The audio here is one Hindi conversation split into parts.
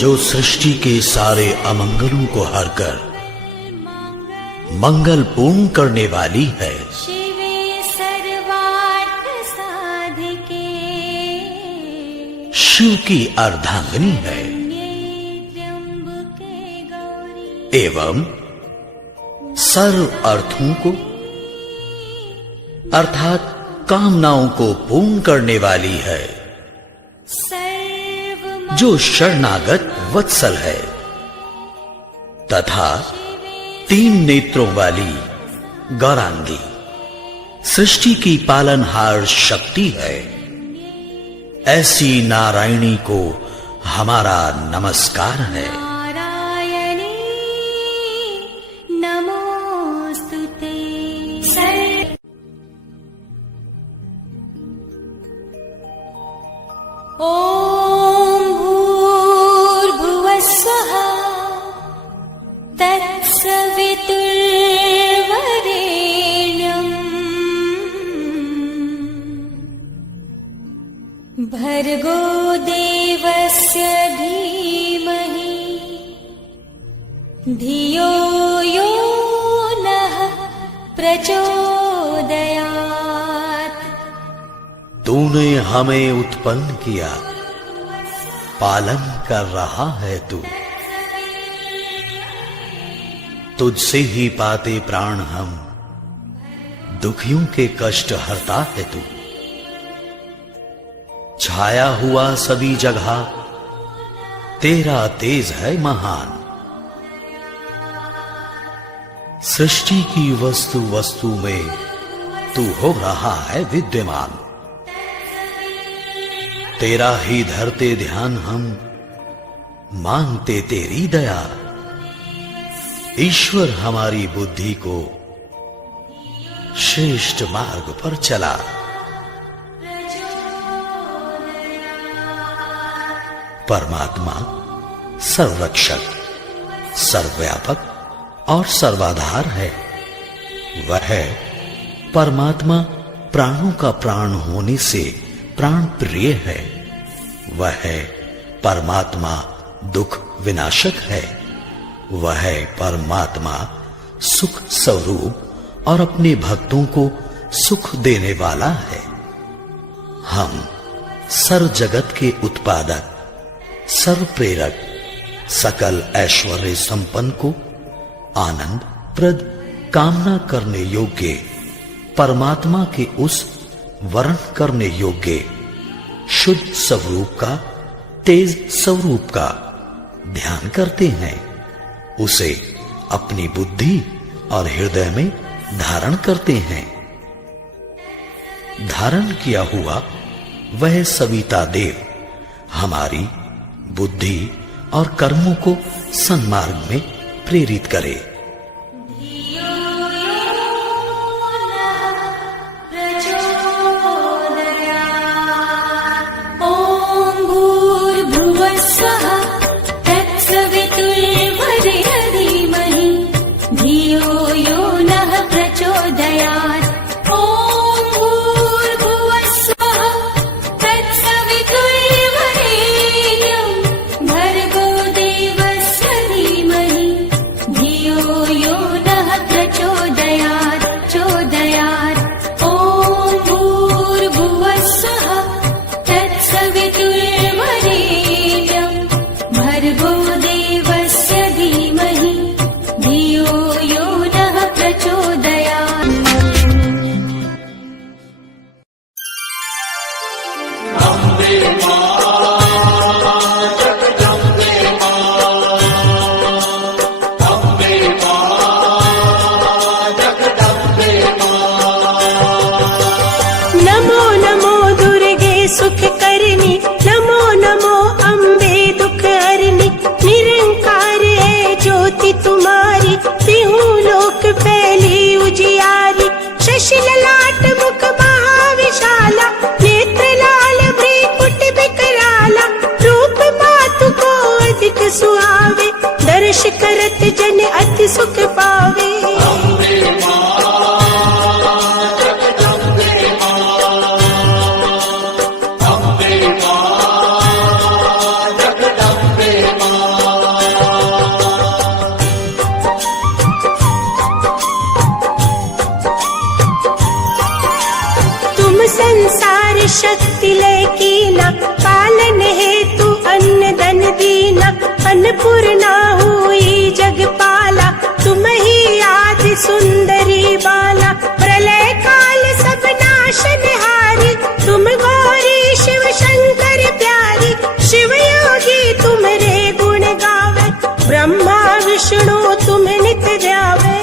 जो सृष्टि के सारे अमंगलों को हरकर मंगल पूर्ण करने वाली है। शिवे सर्वार्थ साधिके, शिव की अर्धांगिनी है त्र्यंबके गौरी। एवं सर्व अर्थों को अर्थात कामनाओं को पूर्ण करने वाली है। जो शरणागत वत्सल है तथा 3 नेत्रों वाली गौरांगी सृष्टि की पालनहार शक्ति है। ऐसी नारायणी को हमारा नमस्कार है। नारायणी नमोस्तुते। ओम भूर्भुवः स्वः तत्सवितुर्वरेण्यम् भर्गो देवस्य धीमहि धियो यो नः प्रचोदयात्। तूने हमें उत्पन्न किया, पालन कर रहा है तू। तुझसे ही पाते प्राण हम, दुखियों के कष्ट हरता है तू। छाया हुआ सभी जगह तेरा तेज है महान। सृष्टि की वस्तु वस्तु में तू हो रहा है विद्यमान। तेरा ही धरते ध्यान हम, मांगते तेरी दया। ईश्वर हमारी बुद्धि को श्रेष्ठ मार्ग पर चला। परमात्मा सर्वरक्षक, सर्वव्यापक और सर्वाधार है। वह परमात्मा प्राणों का प्राण होने से प्राण प्रिय है। वह परमात्मा दुख विनाशक है। वह परमात्मा सुख स्वरूप और अपने भक्तों को सुख देने वाला है। हम सर्व जगत के उत्पादक, सर्व प्रेरक, सकल ऐश्वर्य संपन्न को आनंद प्रद कामना करने योग्य परमात्मा के उस वर्ण करने योग्य शुद्ध स्वरूप का, तेज स्वरूप का ध्यान करते हैं। उसे अपनी बुद्धि और हृदय में धारण करते हैं। धारण किया हुआ वह सविता देव हमारी बुद्धि और कर्मों को सन्मार्ग में प्रेरित करे। दर्श करत जन अति सुख पावे। जगदम्बे मां तुम्हारे गुण गावे, ब्रह्मा विष्णु तुम नित ध्यावे।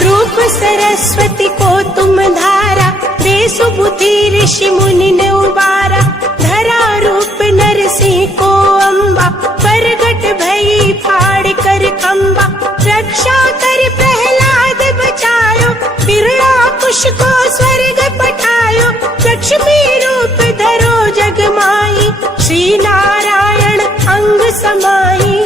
रूप सरस्वती को तुम धारा, दे सुबुद्धि ऋषि मुनि ने उबारा। धरा रूप नरसिंह को अम्बा, प्रगट भई फाड़ कर खम्बा। रक्षा कर प्रहलाद बचायो, हिरण्यकुश को स्वर्ग पठायो। लक्ष्मी रूप धरो जग माई, श्री नारायण अंग समाई।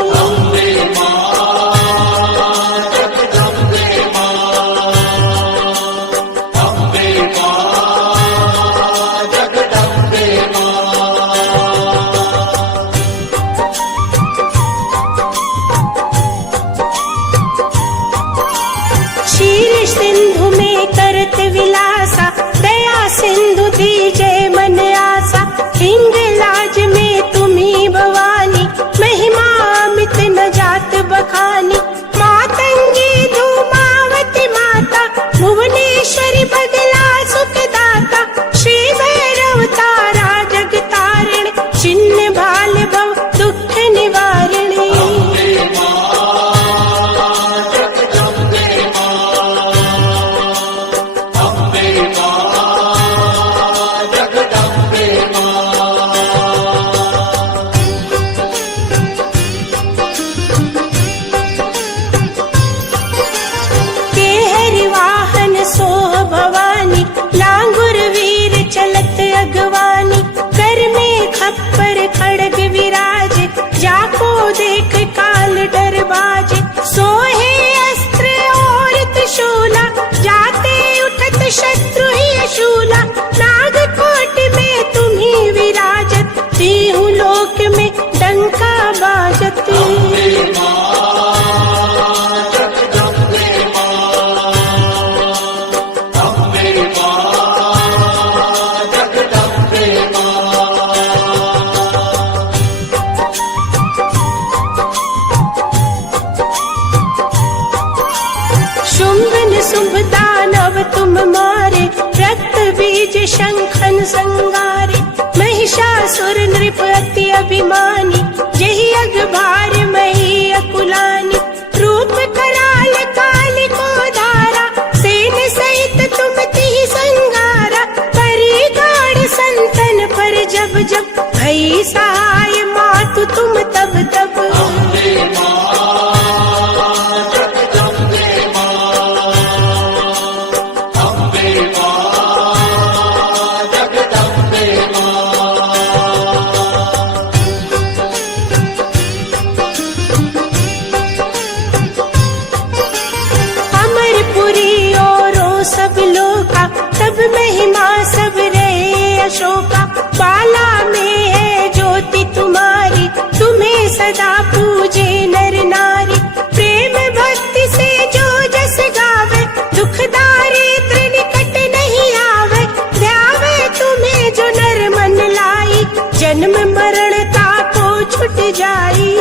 क्षीर सिंधु में करत विलासा, दया सिंधु दीजे मन आसा। हिंगलाज में तुम्ही भवानी, महिमा अमित न जात बखानी। मातंगी धूमावती माता, भुवनेश्वरी बगला सुख दाता। श्री भैरव तारा जग तारिणी, छिन्न भाल भव दुख निवारिणी। सोह भवानी, लांगुर वीर चलत अगवानी। कर में खप्पर खड़ग विराज, जाको देख काल डर बाज। सोहे अस्त्र और त्रिशूला, जाते उठत शत्रु ही शूला। नागकोट में तुम्ही विराजत, तीहू लोक में डंका बाजत। शुंभ दानव तुम मारे, रक्त बीज शंखन संगारे। महिषासुर नृप अति अभिमानी, जही अग भार मही अकुलानी। रूप कराल काल को धारा, सेन सहित तुम तिहि संगारा। परी गाढ़ संतन पर जब जब, भई सहाय मातु तुम तब तब। सब लोका तब महिमा सब रहे अशोका। बाला में है ज्योति तुम्हारी, तुम्हें सदा पूजे नर नारी। प्रेम भक्ति से जो जस गावे, दुख दारिद्र निकट नहीं आवे। ध्यावे तुम्हें जो नर मन लाई, जन्म मरण ताको छुट जाई।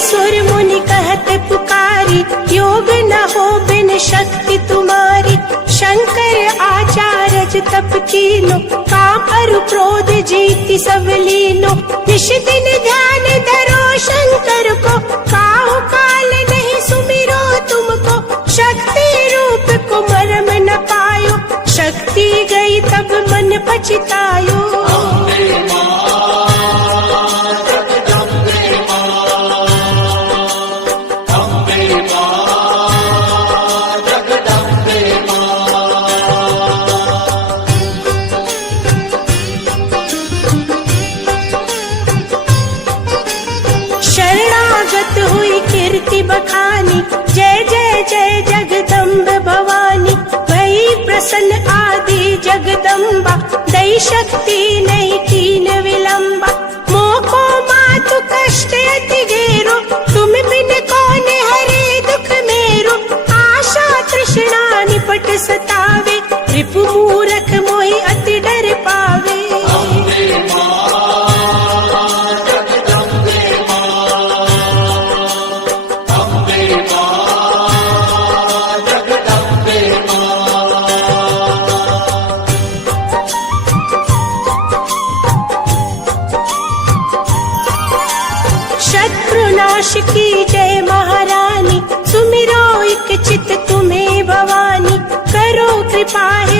सुर मुनि कहत पुकारी, योग न हो बिन शक्ति तुम्हारी। शंकर आचार्य तप कीनो, काम अरु क्रोध जीति सब लीनो। निश दिन ध्यान धरो शंकर को, काहु काल नहीं सुमिरो तुमको। शक्ति रूप को मरम न पायो, शक्ति गई तब मन पछतायो। कीर्ति बखानी, जय जय जय जगदम्ब भवानी। भई जगदम्बा, दई शक्ति नहीं कीन विलंबा। मोको मातु कष्ट अति घेरो, तुम बिन कौन हरे दुख मेरो। आशा तृष्णा निपट सतावे, रिपु मूरख मोहि अति डर पावे। शत्रुनाश की जय महारानी, सुमिरो एक चित तुम्हें भवानी। करो कृपा हे